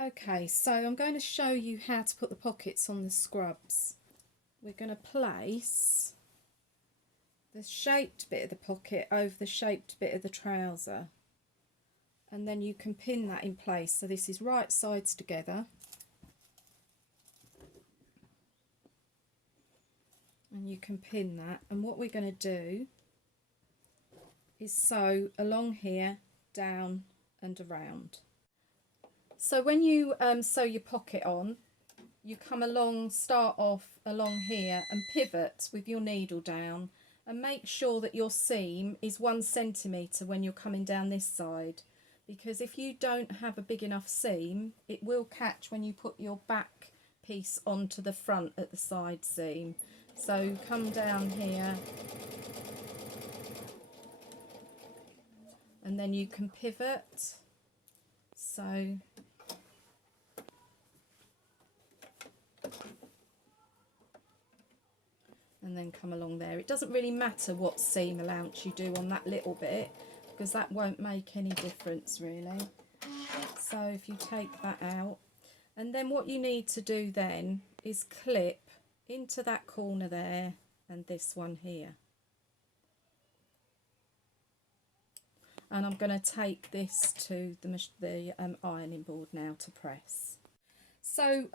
Okay, so I'm going to show you how to put the pockets on the scrubs. We're going to place the shaped bit of the pocket over the shaped bit of the trouser, and then you can pin that in place. So this is right sides together, and you can pin that. And what we're going to do is sew along here, down and around. So when you sew your pocket on, you come along, start off along here and pivot with your needle down, and make sure that your seam is 1 centimetre when you're coming down this side, because if you don't have a big enough seam, it will catch when you put your back piece onto the front at the side seam. So come down here and then you can pivot. So and then come along there. It doesn't really matter what seam allowance you do on that little bit, because that won't make any difference really. So if you take that out, and then what you need to do then is clip into that corner there and this one here. And I'm going to take this to the ironing board now to press. So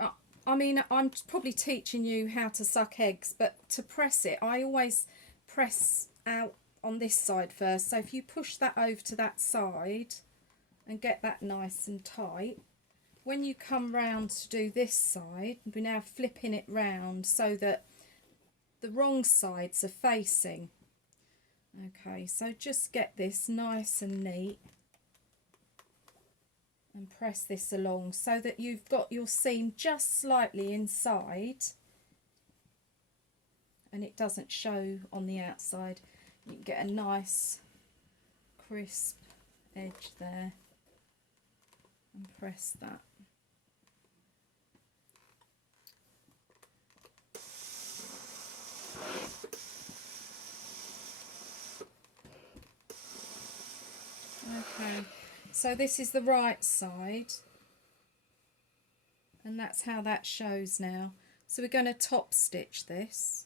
I mean, I'm probably teaching you how to suck eggs, but to press it, I always press out on this side first. So if you push that over to that side and get that nice and tight, when you come round to do this side, we're now flipping it round so that the wrong sides are facing. Okay, so just get this nice and neat and press this along so that you've got your seam just slightly inside and it doesn't show on the outside. You can get a nice crisp edge there and press that. Okay, so this is the right side and that's how that shows now. So we're going to top stitch this.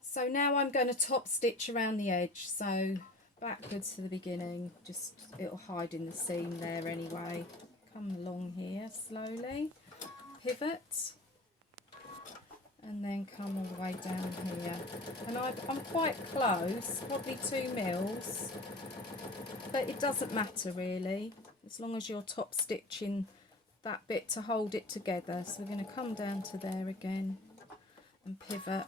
So now I'm going to top stitch around the edge, so backwards to the beginning, just it'll hide in the seam there anyway. Come along here slowly, pivot, and then come all the way down here. And I'm quite close, probably 2 mils, but it doesn't matter really, as long as you're top stitching that bit to hold it together. So we're going to come down to there again and pivot.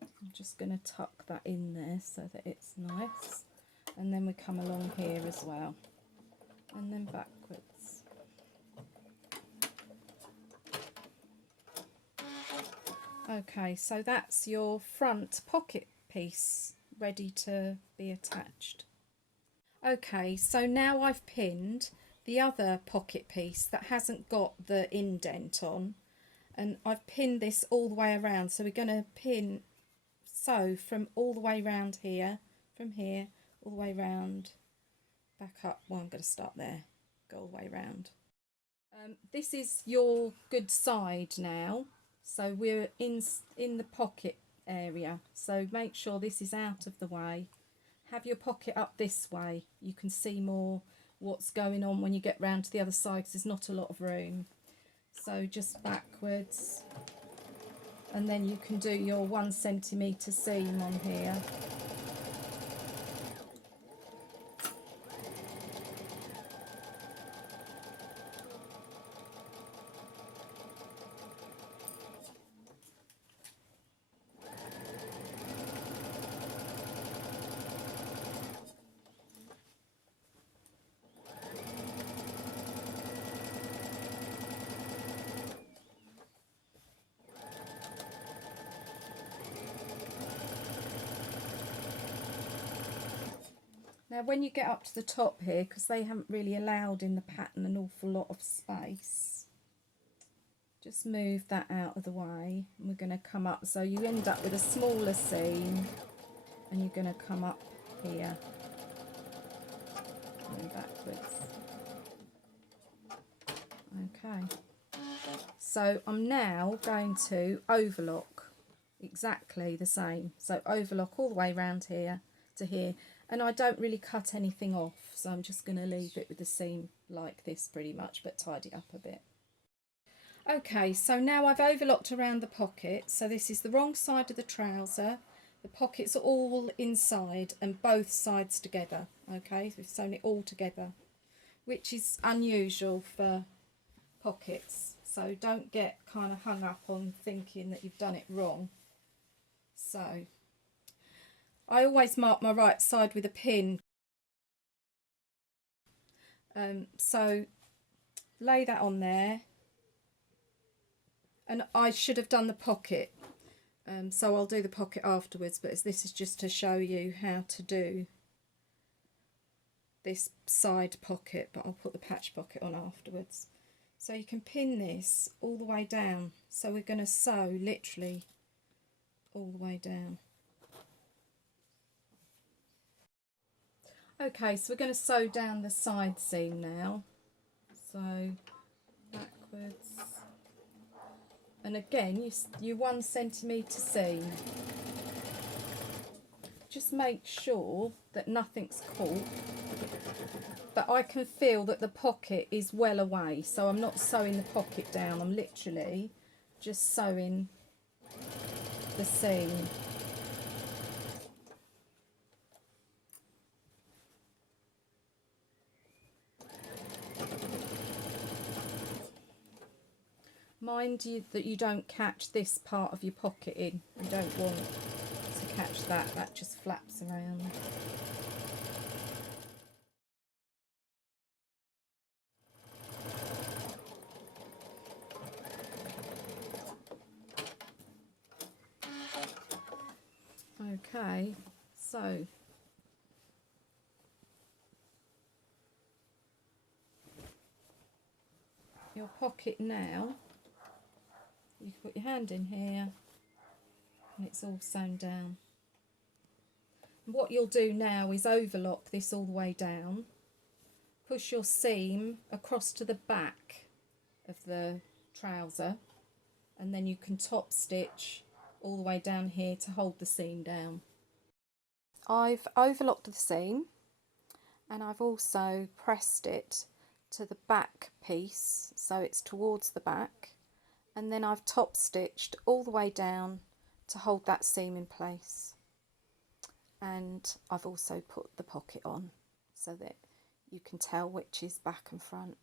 I'm just going to tuck that in there so that it's nice, and then we come along here as well, and then backwards. Okay, so that's your front pocket piece ready to be attached. Okay, so now I've pinned the other pocket piece that hasn't got the indent on, and I've pinned this all the way around. So we're going to pin, sew from all the way around here, from here all the way round, back up. Well, I'm going to start there, go all the way round. This is your good side now. So we're in the pocket area, so make sure this is out of the way. Have your pocket up this way. You can see more what's going on when you get round to the other side, because there's not a lot of room. So just backwards, and then you can do your 1 centimetre seam on here. Now when you get up to the top here, because they haven't really allowed in the pattern an awful lot of space, just move that out of the way, and we're going to come up, so you end up with a smaller seam, and you're going to come up here and backwards. Okay, so I'm now going to overlock exactly the same. So overlock all the way around here to here, and I don't really cut anything off, so I'm just going to leave it with the seam like this pretty much, but tidy up a bit. Okay, so now I've overlocked around the pocket, so this is the wrong side of the trouser. The pockets are all inside and both sides together. Okay, so we've sewn it all together, which is unusual for pockets, so don't get kind of hung up on thinking that you've done it wrong. So I always mark my right side with a pin, so lay that on there, and I should have done the pocket, so I'll do the pocket afterwards, but this is just to show you how to do this side pocket, but I'll put the patch pocket on afterwards. So you can pin this all the way down, so we're going to sew literally all the way down. Okay, so we're going to sew down the side seam now, so backwards, and again you 1 centimetre seam. Just make sure that nothing's caught, but I can feel that the pocket is well away, so I'm not sewing the pocket down, I'm literally just sewing the seam. Mind you that you don't catch this part of your pocket in. You don't want to catch that, that just flaps around. Okay, so your pocket now, you can put your hand in here and it's all sewn down. And what you'll do now is overlock this all the way down, push your seam across to the back of the trouser, and then you can top stitch all the way down here to hold the seam down. I've overlocked the seam and I've also pressed it to the back piece so it's towards the back, and then I've top stitched all the way down to hold that seam in place, and I've also put the pocket on so that you can tell which is back and front.